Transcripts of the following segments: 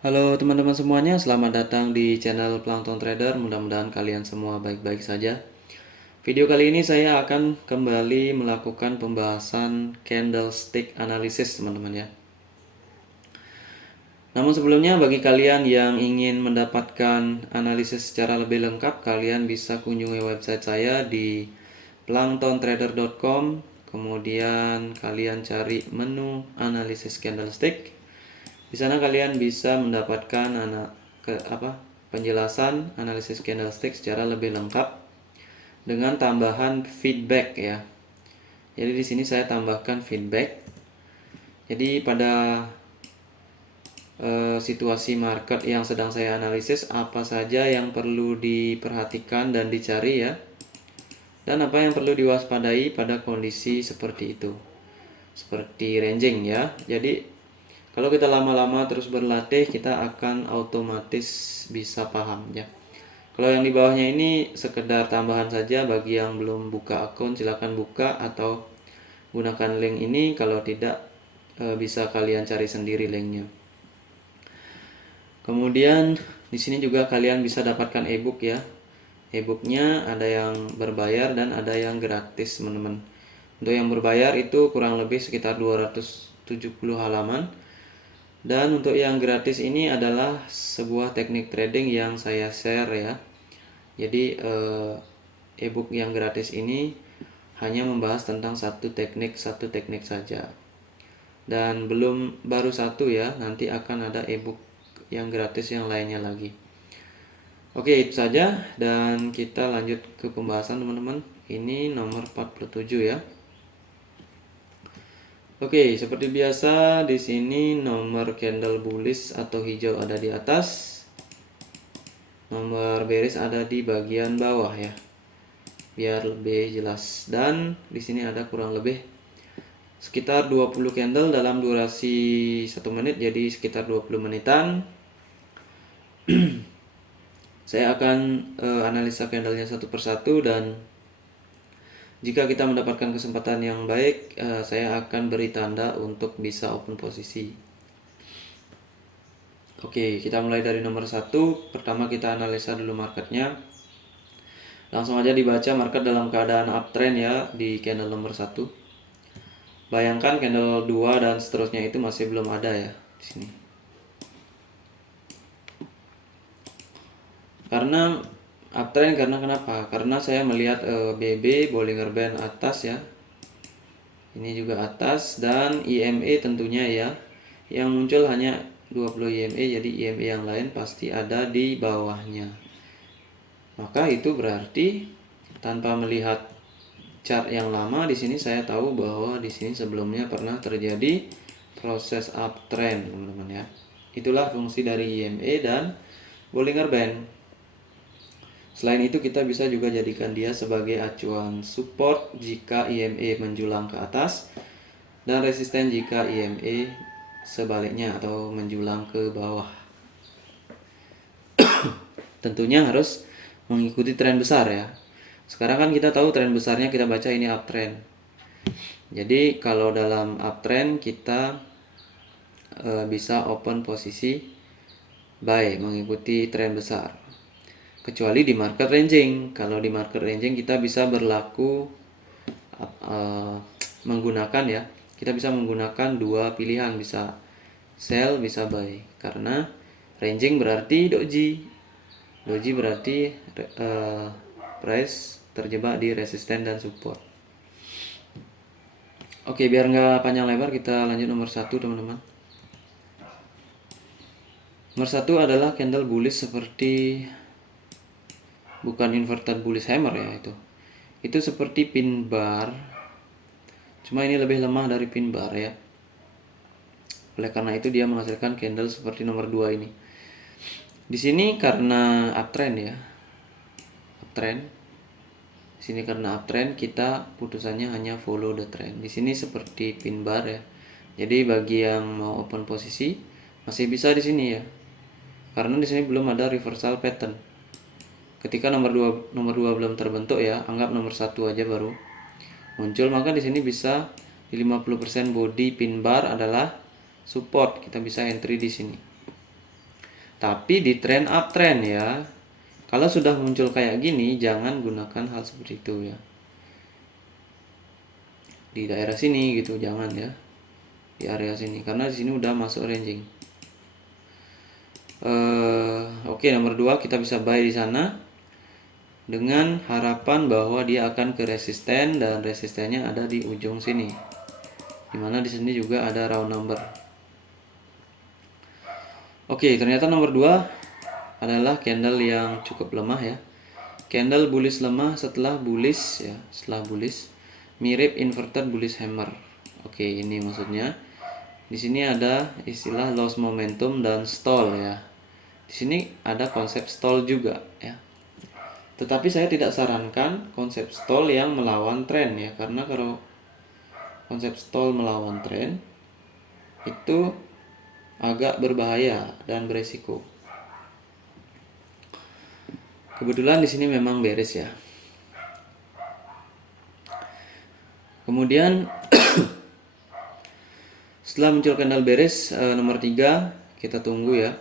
Halo teman-teman semuanya, selamat datang di channel Plankton Trader. Mudah-mudahan kalian semua baik-baik saja. Video kali ini saya akan kembali melakukan pembahasan candlestick analysis, teman-teman ya. Namun sebelumnya, bagi kalian yang ingin mendapatkan analisis secara lebih lengkap, kalian bisa kunjungi website saya di planktontrader.com. Kemudian kalian cari menu analisis candlestick. Di sana kalian bisa mendapatkan penjelasan analisis candlestick secara lebih lengkap dengan tambahan feedback ya. Jadi di sini saya tambahkan feedback. Jadi pada situasi market yang sedang saya analisis, apa saja yang perlu diperhatikan dan dicari ya, dan apa yang perlu diwaspadai pada kondisi seperti itu, seperti ranging ya. Jadi kalau kita lama-lama terus berlatih, kita akan otomatis bisa paham ya. Kalau yang di bawahnya ini sekedar tambahan saja, bagi yang belum buka akun silakan buka atau gunakan link ini. Kalau tidak, bisa kalian cari sendiri linknya. Kemudian di sini juga kalian bisa dapatkan ebook ya. Ebooknya ada yang berbayar dan ada yang gratis, teman-teman. Untuk yang berbayar itu kurang lebih sekitar 270 halaman. Dan untuk yang gratis ini adalah sebuah teknik trading yang saya share ya. Jadi ebook yang gratis ini hanya membahas tentang satu teknik saja. Dan baru satu ya, nanti akan ada ebook yang gratis yang lainnya lagi. Oke, itu saja dan kita lanjut ke pembahasan teman-teman. Ini nomor 47 ya. Oke, seperti biasa di sini nomor candle bullish atau hijau ada di atas. Nomor bearish ada di bagian bawah ya. Biar lebih jelas. Dan di sini ada kurang lebih sekitar 20 candle dalam durasi 1 menit, jadi sekitar 20 menitan. Saya akan analisa candlenya satu persatu, dan jika kita mendapatkan kesempatan yang baik, saya akan beri tanda untuk bisa open posisi. Oke, kita mulai dari nomor 1. Pertama kita analisa dulu marketnya. Langsung aja dibaca market dalam keadaan uptrend ya di candle nomor 1. Bayangkan candle 2 dan seterusnya itu masih belum ada ya di sini. Karena uptrend, karena kenapa? Karena saya melihat BB Bollinger Band atas ya. Ini juga atas, dan IMA tentunya ya. Yang muncul hanya 20 IMA, jadi IMA yang lain pasti ada di bawahnya. Maka itu berarti tanpa melihat chart yang lama di sini saya tahu bahwa di sini sebelumnya pernah terjadi proses uptrend, teman-teman ya. Itulah fungsi dari IMA dan Bollinger Band. Selain itu kita bisa juga jadikan dia sebagai acuan support jika IMA menjulang ke atas dan resisten jika IMA sebaliknya atau menjulang ke bawah. Tentunya harus mengikuti tren besar ya. Sekarang kan kita tahu tren besarnya, kita baca ini uptrend. Jadi kalau dalam uptrend kita bisa open posisi buy mengikuti tren besar. Kecuali di market ranging. Kalau di market ranging kita bisa berlaku menggunakan ya. Kita bisa menggunakan dua pilihan, bisa sell, bisa buy. Karena ranging berarti doji. Doji berarti price terjebak di resisten dan support. Oke, biar nggak panjang lebar, kita lanjut nomor 1 teman-teman. Nomor 1 adalah candle bullish seperti, bukan inverted bullish hammer ya, itu seperti pin bar, cuma ini lebih lemah dari pin bar ya. Oleh karena itu dia menghasilkan candle seperti nomor 2 ini. Di sini karena uptrend ya, uptrend. Di sini karena uptrend, kita putusannya hanya follow the trend. Di sini seperti pin bar ya. Jadi bagi yang mau open posisi masih bisa di sini ya. Karena di sini belum ada reversal pattern. Ketika nomor 2 belum terbentuk ya, anggap nomor 1 aja baru muncul, maka di sini bisa di 50% body pin bar adalah support. Kita bisa entry di sini. Tapi di trend uptrend ya. Kalau sudah muncul kayak gini, jangan gunakan hal seperti itu ya. Di daerah sini gitu, jangan ya. Di area sini, karena di sini udah masuk ranging. Oke, nomor 2 kita bisa buy di sana dengan harapan bahwa dia akan ke resisten, dan resistennya ada di ujung sini. Dimana di sini juga ada round number. Oke, ternyata nomor 2 adalah candle yang cukup lemah ya. Candle bullish lemah setelah bullish ya, setelah bullish mirip inverted bullish hammer. Oke, ini maksudnya. Di sini ada istilah loss momentum dan stall ya. Di sini ada konsep stall juga ya. Tetapi saya tidak sarankan konsep stall yang melawan tren ya, karena kalau konsep stall melawan tren itu agak berbahaya dan beresiko. Kebetulan di sini memang beres ya. Kemudian setelah muncul candle beres, nomor 3 kita tunggu ya.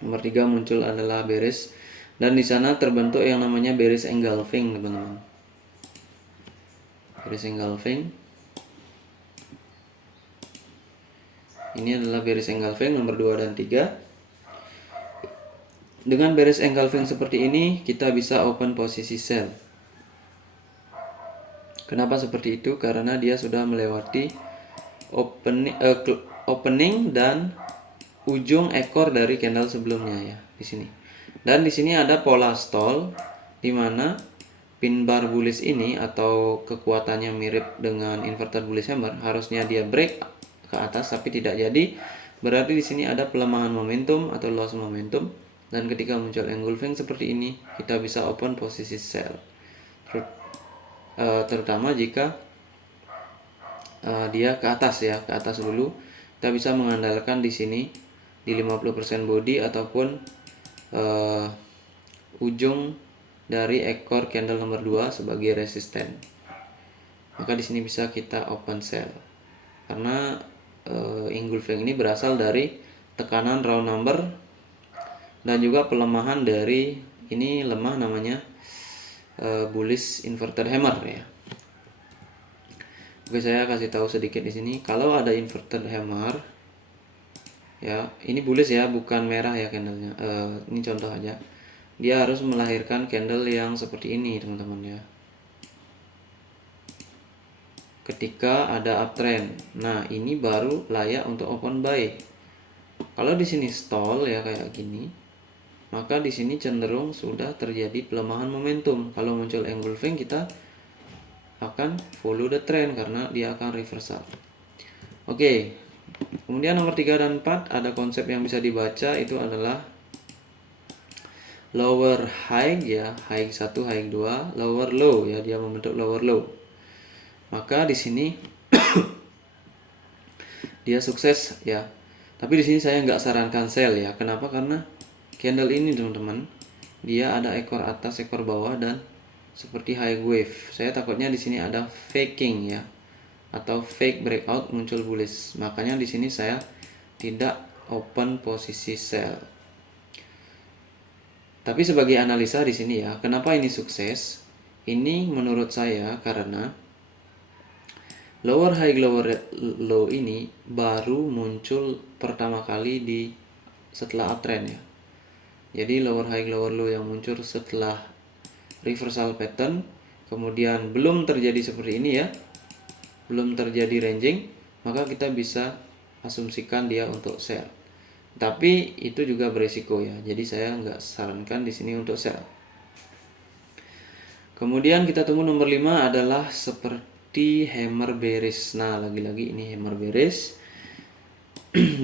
Nomor 3 muncul adalah beres, dan di sana terbentuk yang namanya bearish engulfing, teman-teman. Bearish engulfing. Ini adalah bearish engulfing nomor 2 dan 3. Dengan bearish engulfing seperti ini, kita bisa open posisi sell. Kenapa seperti itu? Karena dia sudah melewati opening dan ujung ekor dari candle sebelumnya ya, di sini. Dan di sini ada pola stall, di mana pin bar bullish ini atau kekuatannya mirip dengan inverted bullish hammer, harusnya dia break ke atas tapi tidak jadi. Berarti di sini ada pelemahan momentum atau loss momentum, dan ketika muncul engulfing seperti ini, kita bisa open posisi sell. Terutama jika dia ke atas ya, ke atas dulu. Kita bisa mengandalkan di sini di 50% body ataupun ujung dari ekor candle nomor 2 sebagai resisten. Maka di sini bisa kita open sell. Karena engulfing ini berasal dari tekanan round number dan juga pelemahan dari ini, lemah namanya bullish inverted hammer ya. Oke, saya kasih tahu sedikit di sini. Kalau ada inverted hammer, ya, ini bullish ya, bukan merah ya candlenya. Ini contoh aja. Dia harus melahirkan candle yang seperti ini, teman-teman ya. Ketika ada uptrend, nah ini baru layak untuk open buy. Kalau di sini stall ya kayak gini, maka di sini cenderung sudah terjadi pelemahan momentum. Kalau muncul engulfing, kita akan follow the trend karena dia akan reversal. Oke. Kemudian nomor 3 dan 4 ada konsep yang bisa dibaca, itu adalah lower high ya, high 1, high 2, lower low ya, dia membentuk lower low. Maka di sini dia sukses ya. Tapi di sini saya nggak sarankan sell ya. Kenapa? Karena candle ini, teman-teman, dia ada ekor atas, ekor bawah, dan seperti high wave. Saya takutnya di sini ada faking ya, atau fake breakout muncul bullish. Makanya di sini saya tidak open posisi sell. Tapi sebagai analisa di sini ya, kenapa ini sukses? Ini menurut saya karena lower high lower low ini baru muncul pertama kali setelah uptrend ya. Jadi lower high lower low yang muncul setelah reversal pattern, kemudian belum terjadi seperti ini ya, belum terjadi ranging, maka kita bisa asumsikan dia untuk sell. Tapi itu juga beresiko ya, jadi saya nggak sarankan di sini untuk sell. Kemudian kita tunggu nomor 5 adalah seperti hammer bearish. Nah, lagi-lagi ini hammer bearish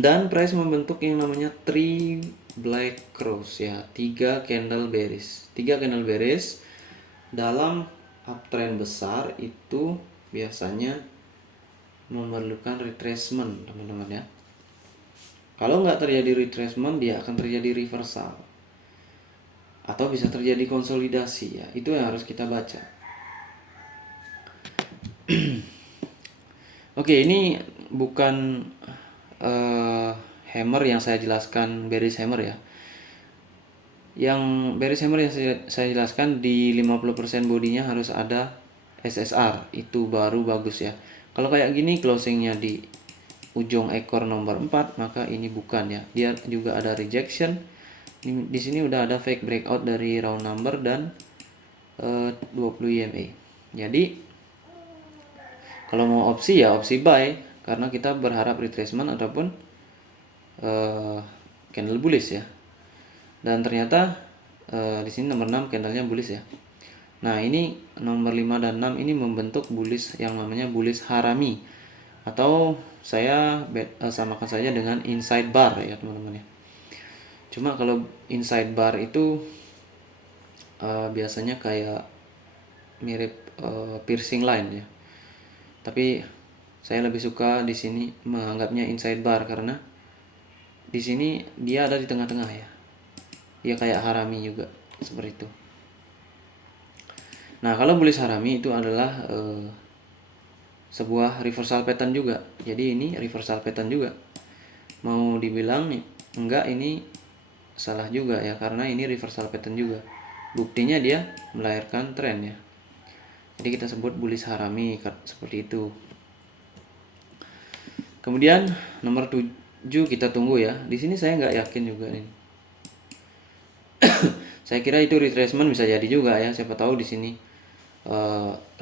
dan price membentuk yang namanya 3 black cross ya, 3 candle bearish. 3 candle bearish dalam uptrend besar itu biasanya memerlukan retracement, teman-teman ya. Kalau nggak terjadi retracement, dia akan terjadi reversal atau bisa terjadi konsolidasi ya. Itu yang harus kita baca. Oke, ini bukan hammer yang saya jelaskan, bearish hammer ya. Yang bearish hammer yang saya jelaskan di 50% bodinya harus ada SSR, itu baru bagus ya. Kalau kayak gini closingnya di ujung ekor nomor 4, maka ini bukan ya. Dia juga ada rejection. Di sini udah ada fake breakout dari round number dan 20 EMA. Jadi kalau mau opsi ya opsi buy, karena kita berharap retracement ataupun candle bullish ya. Dan ternyata di sini nomor 6 candlenya bullish ya. Nah, ini nomor 5 dan 6 ini membentuk bullish yang namanya bullish harami, atau saya samakan saja dengan inside bar ya teman-teman ya. Cuma kalau inside bar itu biasanya kayak mirip piercing line ya. Tapi saya lebih suka di sini menganggapnya inside bar karena di sini dia ada di tengah-tengah ya. Dia kayak harami juga seperti itu. Nah, kalau bullish harami itu adalah sebuah reversal pattern juga. Jadi ini reversal pattern juga. Mau dibilang enggak, ini salah juga ya, karena ini reversal pattern juga. Buktinya dia melahirkan tren ya. Jadi kita sebut bullish harami seperti itu. Kemudian nomor 7 kita tunggu ya. Di sini saya nggak yakin juga nih. Saya kira itu retracement bisa jadi juga ya. Siapa tahu di sini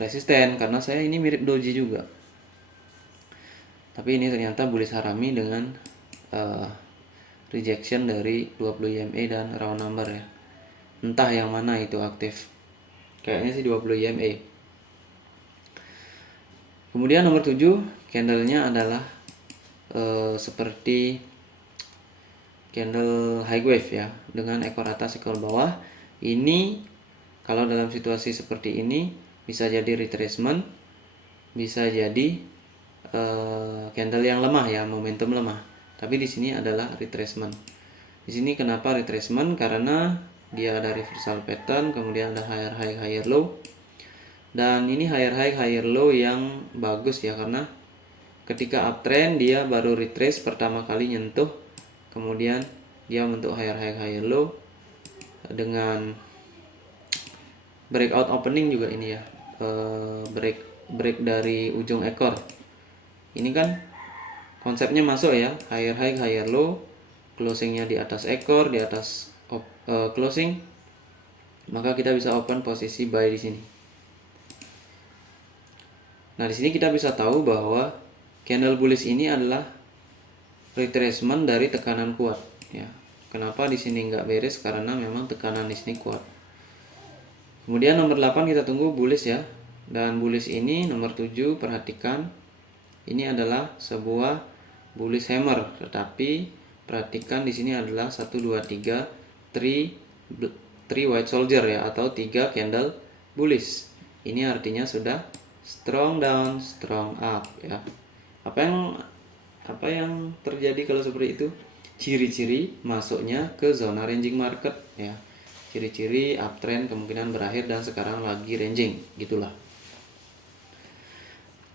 resisten, karena saya ini mirip doji juga. Tapi ini ternyata bullish harami dengan rejection dari 20 EMA dan round number ya. Entah yang mana itu aktif. Kayaknya sih 20 EMA. Kemudian nomor 7 candlenya adalah seperti candle high wave ya, dengan ekor atas ekor bawah. Ini kalau dalam situasi seperti ini bisa jadi retracement, bisa jadi candle yang lemah ya, momentum lemah. Tapi di sini adalah retracement. Di sini kenapa retracement? Karena dia ada reversal pattern, kemudian ada higher high higher low. Dan ini higher high higher low yang bagus ya, karena ketika uptrend dia baru retrace pertama kali nyentuh, kemudian dia membentuk higher high higher low dengan breakout opening juga ini ya, break dari ujung ekor. Ini kan konsepnya masuk ya, higher high higher low, closingnya di atas ekor, di atas closing, maka kita bisa open posisi buy di sini. Nah, di sini kita bisa tahu bahwa candle bullish ini adalah retracement dari tekanan kuat ya. Kenapa di sini nggak beres? Karena memang tekanan di sini kuat. Kemudian nomor 8 kita tunggu bullish ya. Dan bullish ini nomor 7, perhatikan ini adalah sebuah bullish hammer, tetapi perhatikan di sini adalah 1 2 3 3 white soldier ya, atau 3 candle bullish. Ini artinya sudah strong down, strong up ya. Apa yang terjadi kalau seperti itu? Ciri-ciri masuknya ke zona ranging market ya. Ciri-ciri uptrend kemungkinan berakhir dan sekarang lagi ranging, gitulah.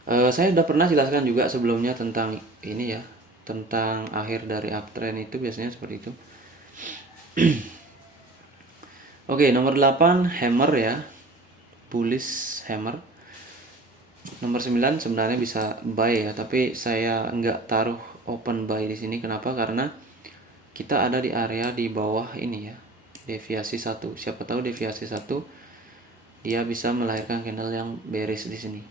Saya sudah pernah jelaskan juga sebelumnya tentang ini ya, tentang akhir dari uptrend itu biasanya seperti itu. Oke, nomor 8 hammer ya, bullish hammer. Nomor 9 sebenarnya bisa buy ya, tapi saya nggak taruh open buy di sini. Kenapa? Karena kita ada di area di bawah ini ya, deviasi 1. Siapa tahu deviasi 1 dia bisa melahirkan candle yang bearish di sini.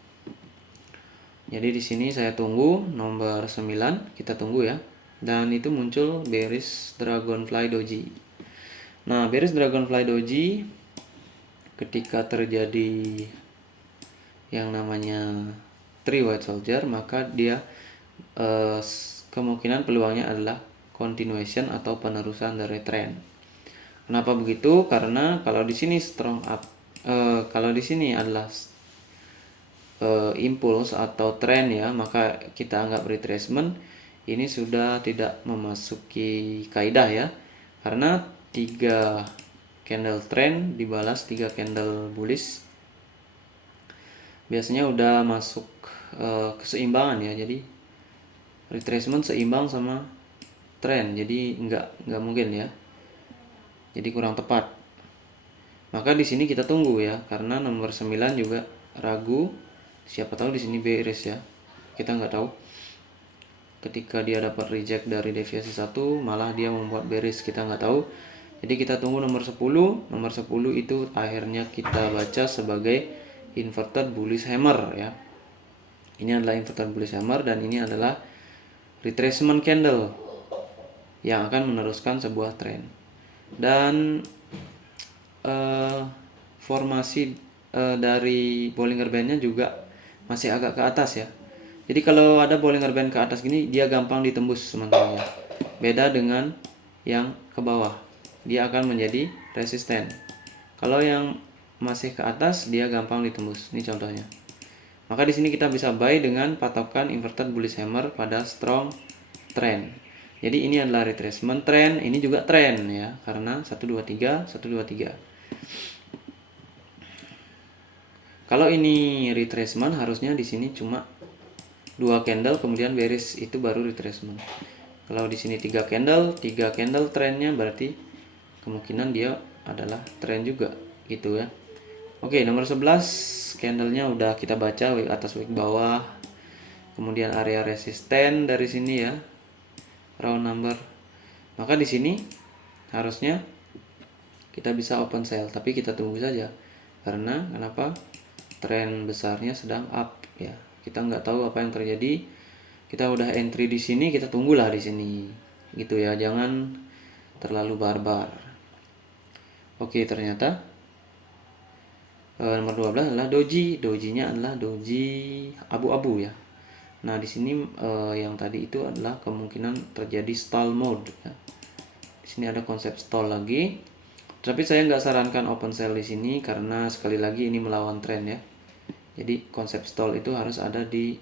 Jadi di sini saya tunggu nomor 9, kita tunggu ya. Dan itu muncul bearish dragonfly doji. Nah, bearish dragonfly doji ketika terjadi yang namanya 3 white soldier, maka dia kemungkinan peluangnya adalah continuation atau penerusan dari trend. Kenapa begitu? Karena kalau di sini strong up, kalau di sini adalah impulse atau trend ya, maka kita anggap retracement. Ini sudah tidak memasuki kaidah ya, karena 3 candle trend dibalas 3 candle bullish biasanya udah masuk keseimbangan ya. Jadi retracement seimbang sama trend, jadi nggak mungkin ya, jadi kurang tepat. Maka di sini kita tunggu ya, karena nomor 9 juga ragu, siapa tahu di sini bearish ya, kita nggak tahu. Ketika dia dapat reject dari deviasi 1, malah dia membuat bearish, kita nggak tahu. Jadi kita tunggu nomor 10. Nomor 10 itu akhirnya kita baca sebagai inverted bullish hammer ya. Ini adalah inverted bullish hammer, dan ini adalah retracement candle yang akan meneruskan sebuah trend. Dan formasi dari Bollinger Band-nya juga masih agak ke atas ya. Jadi kalau ada Bollinger Band ke atas gini, dia gampang ditembus teman-teman ya. Beda dengan yang ke bawah, dia akan menjadi resisten. Kalau yang masih ke atas, dia gampang ditembus. Ini contohnya. Maka di sini kita bisa buy dengan patokan inverted bullish hammer pada strong trend. Jadi ini adalah retracement trend, ini juga trend ya, karena 1 2 3 1 2 3. Kalau ini retracement, harusnya di sini cuma 2 candle kemudian bearish, itu baru retracement. Kalau di sini 3 candle trendnya, berarti kemungkinan dia adalah trend juga gitu ya. Oke, nomor 11 candlenya udah kita baca, wick atas wick bawah, kemudian area resisten dari sini ya, round number. Maka di sini harusnya kita bisa open sell, tapi kita tunggu saja. Karena kenapa? Tren besarnya sedang up ya. Kita nggak tahu apa yang terjadi. Kita udah entry di sini, kita tunggulah di sini. Gitu ya, jangan terlalu barbar. Oke, ternyata nomor 12 adalah doji. Dojinya adalah doji abu-abu ya. Nah, di sini yang tadi itu adalah kemungkinan terjadi stall mode ya. Di sini ada konsep stall lagi. Tapi saya nggak sarankan open sell di sini karena sekali lagi ini melawan tren ya. Jadi konsep stall itu harus ada di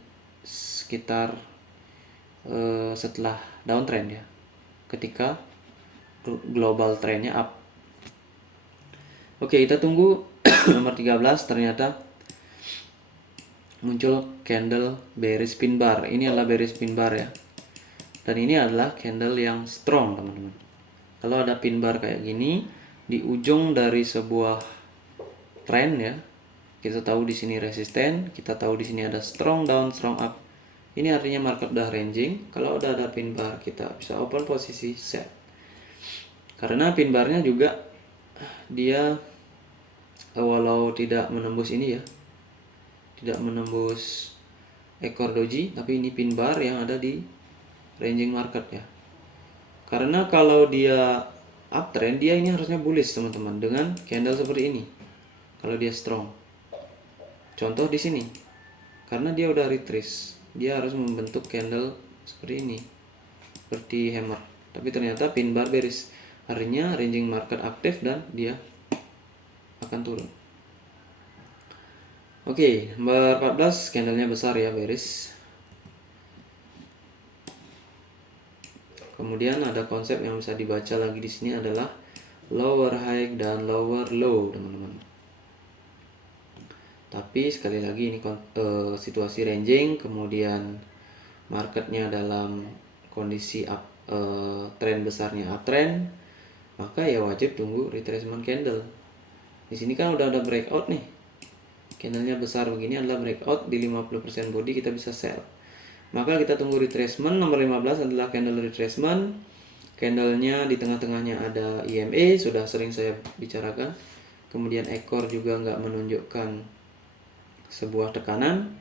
sekitar setelah downtrend ya. Ketika global trendnya up. Oke, kita tunggu nomor 13, ternyata muncul candle bearish pin bar. Ini adalah bearish pin bar ya. Dan ini adalah candle yang strong, teman-teman. Kalau ada pin bar kayak gini di ujung dari sebuah trend ya, kita tahu di sini resisten, kita tahu di sini ada strong down, strong up. Ini artinya market udah ranging. Kalau udah ada pin bar, kita bisa open posisi set. Karena pin barnya juga dia walau tidak menembus ini ya, tidak menembus ekor doji, tapi ini pin bar yang ada di ranging market ya. Karena kalau dia uptrend, dia ini harusnya bullish teman-teman, dengan candle seperti ini. Kalau dia strong, contoh di sini, karena dia udah retrace, dia harus membentuk candle seperti ini, seperti hammer. Tapi ternyata pin bar bearish, artinya ranging market aktif dan dia akan turun. Oke, nomor 14 candlenya besar ya, bearish. Kemudian ada konsep yang bisa dibaca lagi di sini adalah lower high dan lower low, teman-teman. Tapi sekali lagi ini situasi ranging, kemudian marketnya dalam kondisi up, trend besarnya uptrend, maka ya wajib tunggu retracement candle. Di sini kan udah ada breakout nih. Candlenya besar begini adalah breakout di 50% body, kita bisa sell. Maka kita tunggu retracement. Nomor 15 adalah candle retracement. Candlenya di tengah-tengahnya ada EMA, sudah sering saya bicarakan. Kemudian ekor juga nggak menunjukkan sebuah tekanan.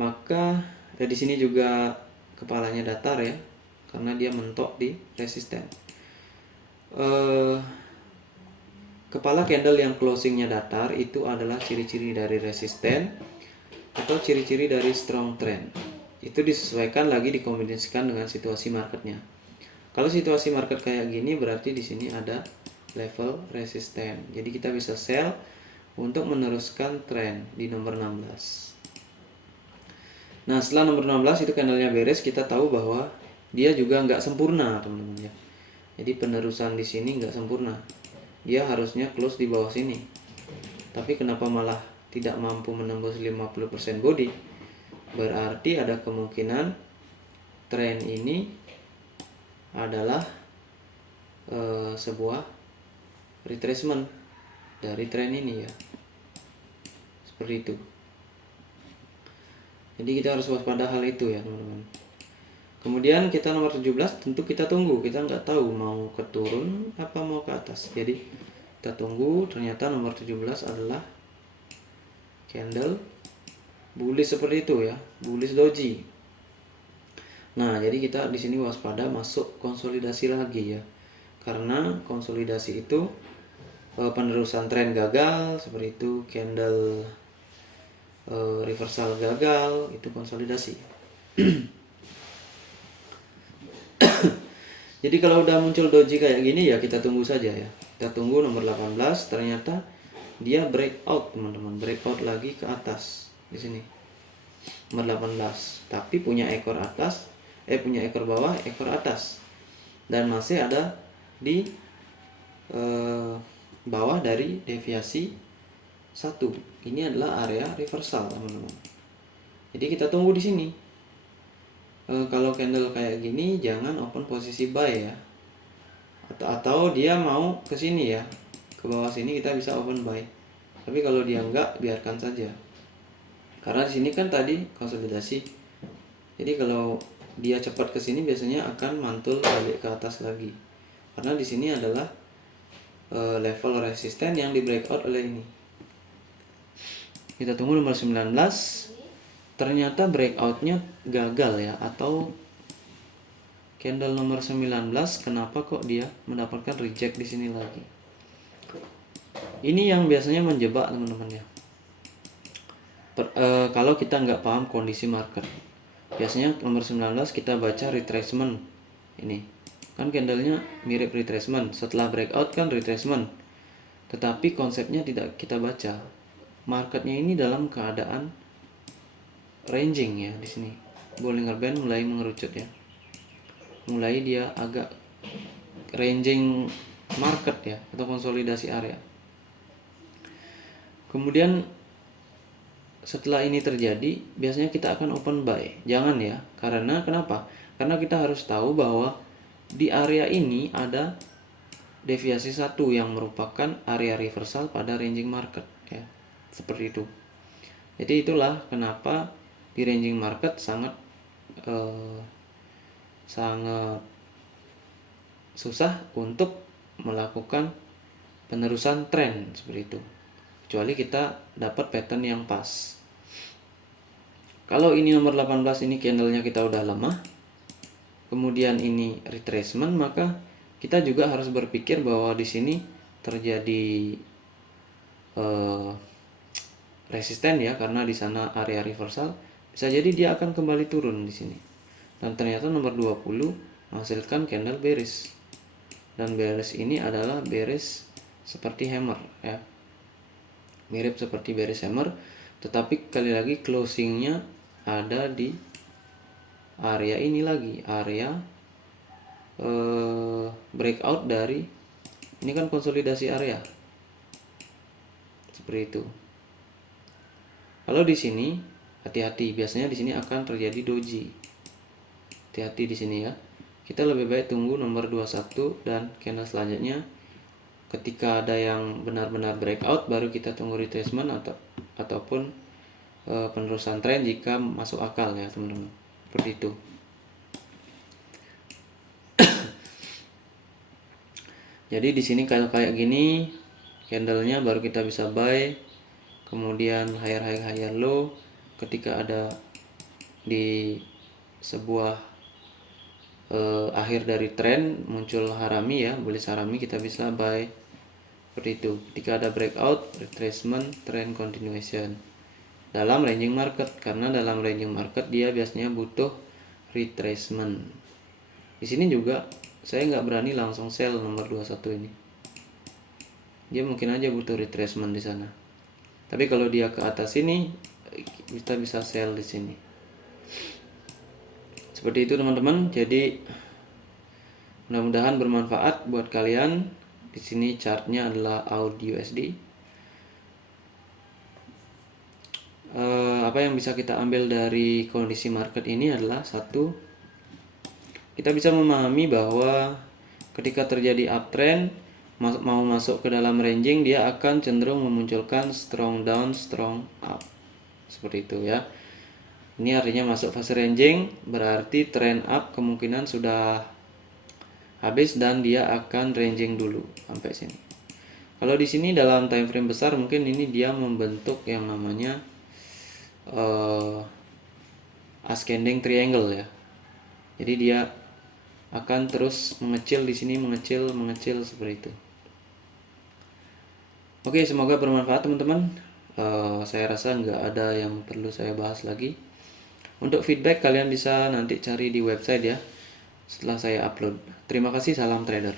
Maka di sini juga kepalanya datar ya, karena dia mentok di resisten. Kepala candle yang closingnya datar itu adalah ciri-ciri dari resisten atau ciri-ciri dari strong trend. Itu disesuaikan lagi, dikombinasikan dengan situasi marketnya. Kalau situasi market kayak gini, berarti di sini ada level resisten. Jadi kita bisa sell untuk meneruskan trend di nomor 16. Nah, setelah nomor 16 itu candlenya beres, kita tahu bahwa dia juga nggak sempurna, teman-teman ya. Jadi penerusan di sini nggak sempurna. Dia harusnya close di bawah sini. Tapi kenapa malah tidak mampu menembus 50% body? Berarti ada kemungkinan tren ini adalah sebuah retracement dari tren ini ya, seperti itu. Jadi kita harus waspada hal itu ya teman-teman. Kemudian kita nomor 17, tentu kita tunggu, kita nggak tahu mau ke turun apa mau ke atas. Jadi kita tunggu, ternyata nomor 17 adalah candle bullish seperti itu ya, bullish doji. Nah, jadi kita di sini waspada masuk konsolidasi lagi ya. Karena konsolidasi itu penerusan tren gagal seperti itu, candle reversal gagal, itu konsolidasi. Jadi kalau udah muncul doji kayak gini ya kita tunggu saja ya. Kita tunggu nomor 18, ternyata dia breakout teman-teman, breakout lagi ke atas di sini. Nomor 18, tapi punya ekor atas, punya ekor bawah, ekor atas. Dan masih ada di bawah dari deviasi 1. Ini adalah area reversal teman-teman. Jadi kita tunggu di sini. Kalau candle kayak gini jangan open posisi buy ya, atau dia mau ke sini ya, ke bawah sini kita bisa open buy. Tapi kalau dia enggak, biarkan saja, karena di sini kan tadi konsolidasi. Jadi kalau dia cepat ke sini biasanya akan mantul balik ke atas lagi, karena di sini adalah level resisten yang di breakout oleh ini. Kita tunggu nomor 19. Ternyata breakoutnya gagal ya, atau candle nomor 19 kenapa kok dia mendapatkan reject di sini lagi. Ini yang biasanya menjebak teman-teman ya. Kalau kita nggak paham kondisi market, biasanya nomor 19 kita baca retracement. Ini kan candlenya mirip retracement, setelah breakout kan retracement, tetapi konsepnya tidak kita baca. Marketnya ini dalam keadaan ranging ya. Di sini Bollinger Band mulai mengerucut ya, mulai dia agak ranging market ya, atau konsolidasi area. Kemudian setelah ini terjadi biasanya kita akan open buy. Jangan ya, karena kenapa? Karena kita harus tahu bahwa di area ini ada deviasi 1 yang merupakan area reversal pada ranging market ya, seperti itu. Jadi itulah kenapa di ranging market sangat susah untuk melakukan penerusan tren seperti itu, kecuali kita dapat pattern yang pas. Kalau ini nomor 18 ini candlenya kita udah lemah, kemudian ini retracement, maka kita juga harus berpikir bahwa di sini terjadi resisten ya, karena di sana area reversal. Bisa jadi dia akan kembali turun di sini. Dan ternyata nomor 20 menghasilkan candle bearish. Dan bearish ini adalah bearish seperti hammer ya. Mirip seperti bearish hammer, tetapi kali lagi closingnya ada di area ini lagi, area breakout dari ini kan konsolidasi area. Seperti itu. Kalau di sini hati-hati, biasanya di sini akan terjadi doji. Hati-hati di sini ya. Kita lebih baik tunggu nomor 21 dan candle selanjutnya. Ketika ada yang benar-benar breakout baru kita tunggu retracement ataupun penerusan tren jika masuk akal ya teman-teman. Seperti itu. Jadi di sini kalau kayak gini candlenya baru kita bisa buy. Kemudian higher high higher low, ketika ada di sebuah akhir dari tren muncul harami ya, bullish harami, kita bisa buy seperti itu. Ketika ada breakout, retracement, trend continuation dalam ranging market, karena dalam ranging market dia biasanya butuh retracement. Di sini juga saya nggak berani langsung sell nomor 21 ini, dia mungkin aja butuh retracement di sana. Tapi kalau dia ke atas ini kita bisa sell di sini. Seperti itu teman-teman. Jadi mudah-mudahan bermanfaat buat kalian. Di sini chartnya adalah AUD/USD. Apa yang bisa kita ambil dari kondisi market ini adalah satu, kita bisa memahami bahwa ketika terjadi uptrend mau masuk ke dalam ranging, dia akan cenderung memunculkan strong down, strong up. Seperti itu ya. Ini artinya masuk fase ranging, berarti trend up kemungkinan sudah habis dan dia akan ranging dulu sampai sini. Kalau di sini dalam time frame besar mungkin ini dia membentuk yang namanya ascending triangle ya. Jadi dia akan terus mengecil di sini, mengecil seperti itu. Oke, semoga bermanfaat teman-teman. Saya rasa nggak ada yang perlu saya bahas lagi. Untuk feedback kalian bisa nanti cari di website ya, setelah saya upload. Terima kasih, salam trader.